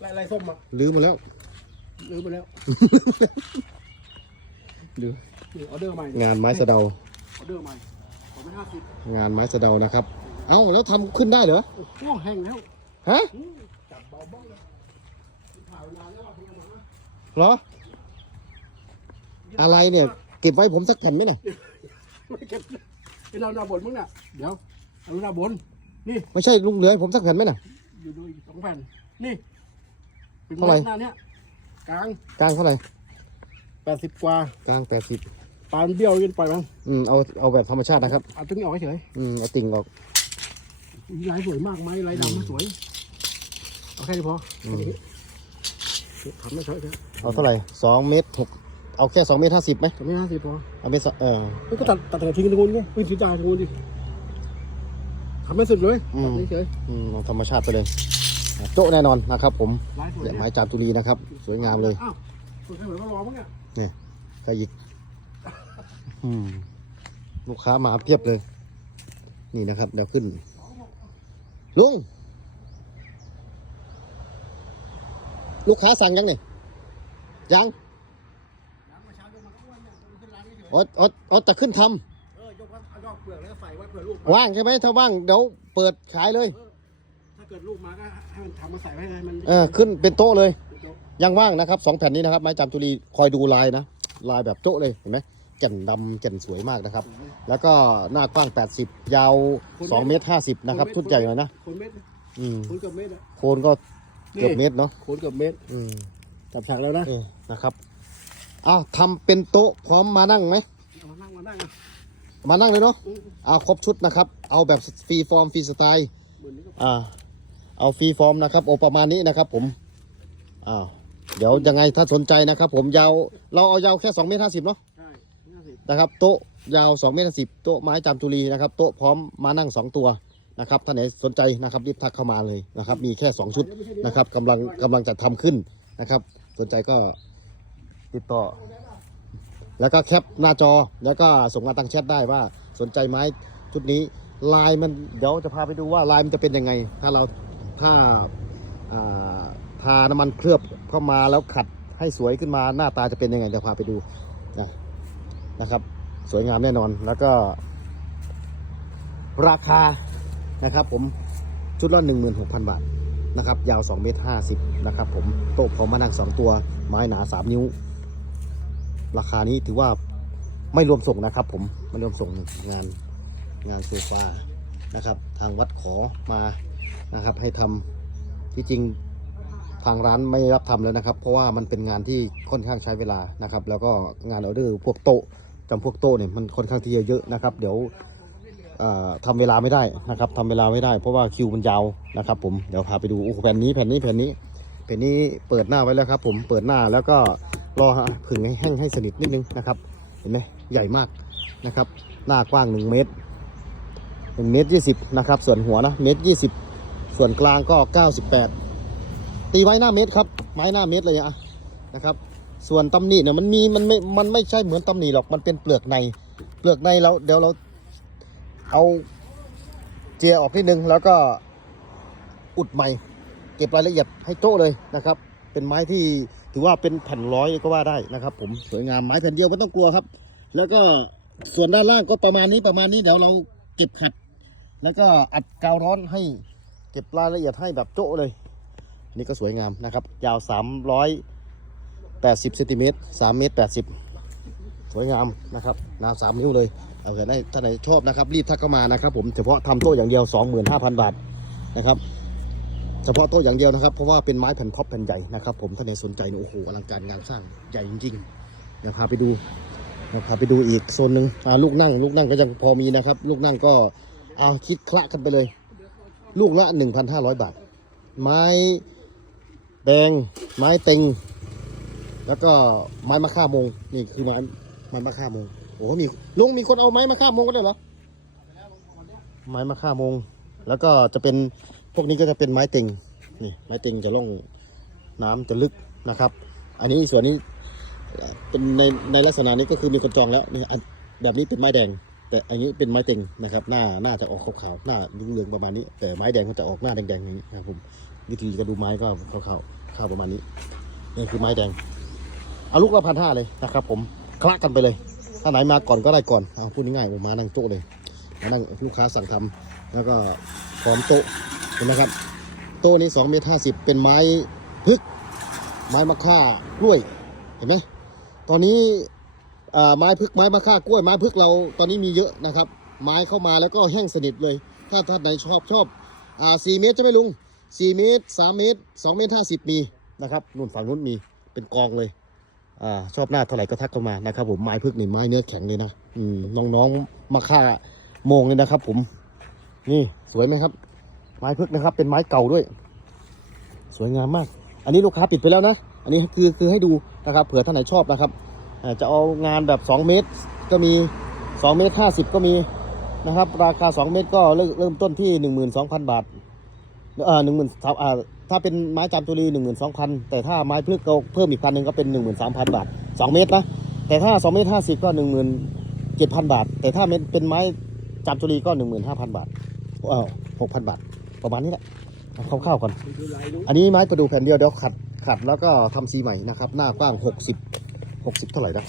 ไรไรส้มอะลืมมาแล้ว ลืมไปแล้วลืมนี่ออเดอร์ใหม่งานไม้สะเดา ออเดอร์ใหม่ขอไปห้าสิบงานไม้สะเดานะครับ เอ้าแล้วทำขึ้นได้เหรอ โอ้โหแห้งแล้วฮะอืมจับเบาบ้างเลยถ่ายนานแล้วอะเพิ่งเอามาเหรอ อะไรเนี่ย เก็บไว้ผมสักแผ่นไหมเนี่ย ไม่เก็บไอ้เราหน้าบนมึงน่ะ เดี๋ยวเอาหน้าบนนี่ ไม่ใช่ลุงเหลือให้ผมสักแผ่นไหมน่ะอยู่ดูอีกสองแผ่นนี่เป็นเท่าไหร่ หน้าเนี้ยกลางกลางเท่าไหร่แปดสิบกว่ากลางแปดสิบปลามันเบี้ยวยินปล่อยมันอืมเอาเอาแบบธรรมชาตินะครับ เอาตึงออกเฉยอืมเอาติ่งออก ลายสวยมากไหมลายดำมันสวยเอาแค่นี้พออืมทำไม่ใช่ใช่เอาเท่าไหร่สองเมตรหกเอาแค่สองเมตรห้าสิบไหมทำไม่ห้าสิบพอเอาเมตรสองเออ เฮ้ยก็ตัดตัดแต่ทิ้งตรงนู้นก็ไม่ถือจ่ายตรงนู้นดิทำไม่สุดเลยอืม ตัดเฉยอืมเอาธรรมชาติไปเลย โจ๊ะแน่นอนนะครับ ผมๆลายสวยเนี่ยเนี่ยไม้จามจุลีนะครับ สวยงามเลยอ้าวคนไทยเหมือนมารอมั้งเนี่ยเนี่ยก็อีกอืมลูกค้ามาเพียบเลย นี่นะครับเดี๋ยวขึ้น ลุง ลูกค้าสั่งยังเนี่ยยังน้ำมาเช้ายกมาก็อ้วนเนี่ยมันขึ้นร้านนี้เฉยอดอดอดจะขึ้นทเออยกมาเอายอดเปลือกแล้วก็ใส่ไว้เผื่อลูกำว่างใช่ไหมถ้าว่างเดี๋ยวเปิดขายเลย เออถ้าเกิดลูกมาก็ให้มันทำมาใส่ไว้ให้มันเออขึ้นเป็นโต๊ะเลยเดี๋ยวยังว่างนะครับสองแผ่นนี้นะครับไม้จามจุลีคอยดูลายนะ ลายแบบโจ๊ะเลยเห็นไหมแก่นดำแก่นสวยมากนะครับ แล้วก็หน้ากว้าง 80 ยาว2เมตร50นะครับชุดใหญ่เลยนะคนเม็ดอืมคนเกือบเม็ดอะโคนก็เกือบเมตรเนาะคนเกือบเม็ดอืมจับฉากแล้วนะเออนะครับอ้าวทำเป็นโต๊ะพร้อมมานั่งไหมเอามานั่งมานั่งอะมานั่งเลยเนาะอืมเอาครบชุดนะครับ เอาแบบฟรีฟอร์มฟรีสไตล์เหมือนนี้ก็อ่า เอาฟรีฟอร์มนะครับโอประมาณนี้นะครับผมอ้าวเดี๋ยวยังไงถ้าสนใจนะครับ ผมยาวเราเอายาวแค่2เมตร50เนาะใช่ห้าสิบนะครับโต๊ะยาว2เมตรสิโต๊ะไม้จามจุลีนะครับโต๊ะพร้อมมานั่ง 2 ตัวนะครับท่านไหนสนใจนะครับรีบทักเข้ามาเลยนะครับ มีแค่ 2 ชุดนะครับกำลังกำลังจะทำขึ้นนะครับ สนใจก็ติดต่อ แล้วก็แคปหน้าจอแล้วก็ส่งมาทางแชทได้ว่าสนใจไม้ชุดนี้ลายมันเดี๋ยวจะพาไปดูว่าลายมันจะเป็นยังไง ถ้าเรา ถ้าอ่าทาน้ำมันเคลือบเข้ามาแล้วขัดให้สวยขึ้นมาหน้าตาจะเป็นยังไงจะพาไปดูนะนะครับ สวยงามแน่นอนแล้วก็ ราคานะครับ ผมชุดละ16,000 บาทนะครับ ยาว2เมตร50นะครับ ผมโต๊ะพร้อมมานั่ง 2 ตัวไม้หนา 3 นิ้ว ราคานี้ถือว่าไม่รวมส่งนะครับ ผมไม่รวมส่งงานงานโซฟา นะครับ ทางวัดขอมานะครับ ให้ทำที่จริงทางร้านไม่รับทำแล้วนะครับ เพราะว่ามันเป็นงานที่ค่อนข้างใช้เวลานะครับ แล้วก็งานออเดอร์พวกโต๊ะจำพวกโต๊ะเนี่ยมันค่อนข้างที่จะเยอะนะครับ เดี๋ยวเอ่อทำเวลาไม่ได้นะครับทำเวลาไม่ได้เพราะว่าคิวมันยาวนะครับ ผมเดี๋ยวพาไปดูโอ้แผ่นนี้แผ่นนี้แผ่นนี้แผ่นนี้เปิดหน้าไว้แล้วครับ ผมเปิดหน้าแล้วก็รอผึ่งให้แห้งให้สนิทนิดนึงนะครับ เห็นไหมใหญ่มากนะครับ หน้ากว้าง 1 เมตร 1เมตร20 นะครับ ส่วนหัวนะเมตร20 ส่วนกลางก็ 98 ตีไว้หน้าเมตรครับ ไม้หน้าเมตรเลยอะนะครับ ส่วนตำหนิเนี่ยมันมีมันไม่ มันไม่ใช่เหมือนตำหนิหรอก มันเป็นเปลือกใน เปลือกในเราเดี๋ยวเราเอาเจียออกนิดนึงแล้วก็อุดใหม่ เก็บรายละเอียดให้โจ้เลยนะครับ เป็นไม้ที่ถือว่าเป็นแผ่นร้อยก็ว่าได้นะครับ ผมสวยงามไม้แผ่นเดียวไม่ต้องกลัวครับ แล้วก็ส่วนด้านล่างก็ประมาณนี้ประมาณนี้เดี๋ยวเราเก็บขัด แล้วก็อัดกาวร้อนให้เก็บรายละเอียดให้แบบโจ้เลย อันนี้ก็สวยงามนะครับ ยาว 380เซนติเมตร3เมตร80 สวยงามนะครับหนา3นิ้วเลยเอาเกิดได้ท่านไหนชอบนะครับ รีบทักเข้ามานะครับ ผมเฉพาะทำโต๊ะอย่างเดียว 25,000 บาทนะครับ เฉพาะโต๊ะอย่างเดียวนะครับ เพราะว่าเป็นไม้แผ่นท็อปแผ่นใหญ่นะครับ ผมท่านไหนสนใจเนี่ยโอ้โหอลังการงานสร้างใหญ่จริงๆเดี๋ยวพาไปดูเดี๋ยวพาไปดูอีกโซนหนึ่งอาลูกนั่ง ลูกนั่งก็ยังพอมีนะครับ ลูกนั่งก็ เอาคิดคละกันไปเลย ลูกละ 1,500 บาท ไม้แดง ไม้เต็ง แล้วก็ไม้มะค่ามง นี่คือไม้ไม้มะค่ามง โอ้โหมีลุงมีคนเอาไม้มะค่ามงก็ได้เหรอ ไม้มะค่ามง แล้วก็จะเป็นพวกนี้ก็จะเป็นไม้เต็ง นี่ไม้เต็งจะล่องน้ำจะลึกนะครับ อันนี้ส่วนนี้เป็นในในลักษณะนี้ก็คือมีคนจองแล้วนี่แบบนี้เป็นไม้แดง แต่อันนี้เป็นไม้เต็งนะครับ หน้าหน้าจะออกขาวๆหน้าเหลืองๆประมาณนี้ แต่ไม้แดงมันจะออกหน้าแดงๆอย่างนี้ครับผมวิธีการดูไม้ก็ขาวๆข้าวประมาณนี้นี่คือไม้แดงเอาลูกละพันห้าเลยนะครับ ผมคละกันไปเลย ถ้าไหนมาก่อนก็ได้ก่อนเอาพูดง่ายๆผมมานั่งโต๊ะเลยมานั่งลูกค้าสั่งทำแล้วก็พร้อมโต๊ะเห็นไหมครับ โต๊ะนี้สองเมตรห้าสิบเป็นไม้พึก ไม้มะค่ากล้วยเห็นไหมตอนนี้ ไม้พึกไม้มะค่ากล้วยไม้พึกเราตอนนี้มีเยอะนะครับ ไม้เข้ามาแล้วก็แห้งสนิทเลย ถ้าท่านไหนชอบชอบอ่าสี่เมตรใช่ไหมลุงสี่เมตรสามเมตรสองเมตรห้าสิบมีนะครับนู่นฝั่งนู้นมีเป็นกองเลยอ่าชอบหน้าเท่าไหร่ก็ทักเข้ามานะครับ ผมไม้พึกนี่ไม้เนื้อแข็งเลยนะอืมน้องๆมาค่าโมงเลยนะครับ ผม นี่สวยไหมครับ ไม้พึกนะครับ เป็นไม้เก่าด้วย สวยงามมาก อันนี้ลูกค้าปิดไปแล้วนะ อันนี้คือคือให้ดูนะครับ เผื่อท่านไหนชอบนะครับ จะเอางานแบบ 2 เมตรก็มี 2 เมตร 50 ก็มีนะครับ ราคา 2 เมตรก็เริ่มเริ่มต้นที่ 12,000 บาทเอ่อหนึ่งหมื่นสามอ่าถ้าเป็นไม้จามจุรีหนึ่งหมื่นสองพันแต่ถ้าไม้พลึกก็เพิ่มอีกพันหนึ่งก็เป็นหนึ่งหมื่นสามพันบาทสองเมตรนะแต่ถ้าสองเมตรห้าสิบก็หนึ่งหมื่นเจ็ดพันบาท แต่ถ้าเป็นไม้จามจุรีก็หนึ่งหมื่นห้าพันบาทเออหกพันบาท ประมาณนี้แหละเอาคร่าวๆก่อนมันคือลายรู้อันนี้ไม้ประดูแผ่นเดียวเดี๋ยวขัดขัดแล้วก็ทำซีใหม่นะครับ หน้ากว้างหกสิบ หกสิบเท่าไหร่นะ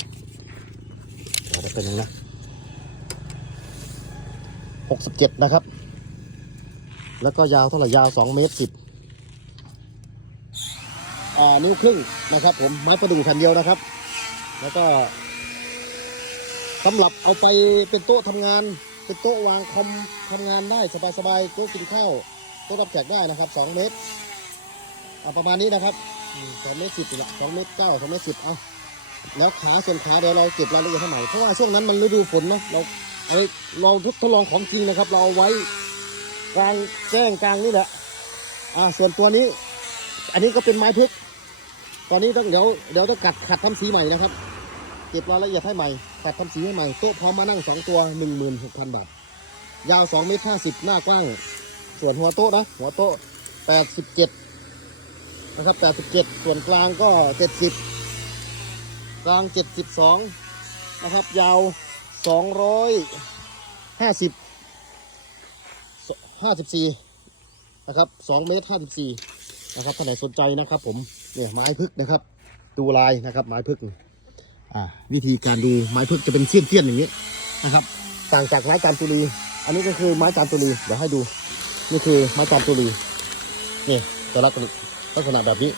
เดี๋ยวเป็นยังนะหกสิบเจ็ดนะครับ แล้วก็ยาวเท่าไหร่ยาวสองเมตรสิบอ่านิ้วครึ่งนะครับ ผมไม้ประดูแผ่นเดียวนะครับ แล้วก็สำหรับเอาไปเป็นโต๊ะทำงาน เป็นโต๊ะวางคอมทำงานได้สบายๆโต๊ะกินข้าวโต๊ะรับแขกได้นะครับสองเมตรเอาประมาณนี้นะครับสองเมตรสิบสองเมตรเก้าสองเมตรสิบเอา แล้วขาส่วนขาเดี๋ยวเราเก็บรายละเอียดให้ใหม่เพราะว่าช่วงนั้นมันฤดูฝนนะเราเอาไว้เราทดลองของจริงนะครับ เราเอาไว้กลางแจ้งกลางนี่แหละ อ่าส่วนตัวนี้ อันนี้ก็เป็นไม้พึก ตอนนี้ต้องเดี๋ยวเดี๋ยวต้องกัดขัดทำสีใหม่นะครับ เก็บรายละเอียดให้ใหม่ขัดทำสีให้ใหม่โต๊ะพร้อมมานั่งสองตัวหนึ่งหมื่นหกพันบาท ยาวสองเมตรห้าสิบหน้ากว้าง ส่วนหัวโต๊ะนะหัวโต๊ะแปดสิบเจ็ดนะครับ87ส่วนกลางก็70 กลาง 72 นะครับ ยาว 250 54 นะครับ2เมตร 54 นะครับท่านไหนสนใจนะครับผม เนี่ยไม้พึกนะครับ ดูลายนะครับไม้พึกอ่าวิธีการดูไม้พึกจะเป็นเสี้ยนๆอย่างนี้นะครับ ต่างจากไม้จามจุรีอันนี้ก็คือไม้จามจุรีเดี๋ยวให้ดู นี่คือไม้จามจุรีนี่จะลักษณะลักษณะแบบนี้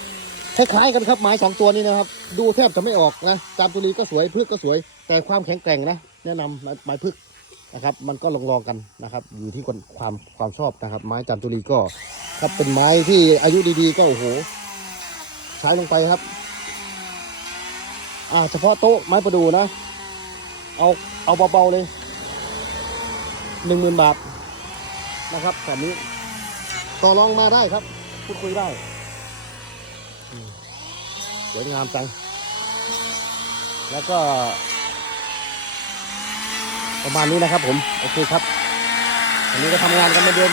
คล้ายๆกันครับไม้สองตัวนี้นะครับ ดูแทบจะไม่ออกนะจามจุรีก็สวยพึกก็สวย แต่ความแข็งแกร่งนะ แนะนำไม้ไม้พึกนะครับ มันก็ลองลองๆกันนะครับ อยู่ที่คนความความชอบนะครับ ไม้จามจุรีก็ครับเป็นไม้ที่อายุดีๆ ก็โอ้โหใช้ลงไปครับ อ่า เฉพาะโต๊ะไม้ประดูนะ เอาเอาเบาๆเลยหนึ่งหมื่นบาทนะครับแบบนี้ต่อรองมาได้ครับพูดคุยได้ สวยงามจัง แล้วก็ ประมาณนี้นะครับผม โอเคครับวันนี้ก็ทำงานกันเหมือนเดิม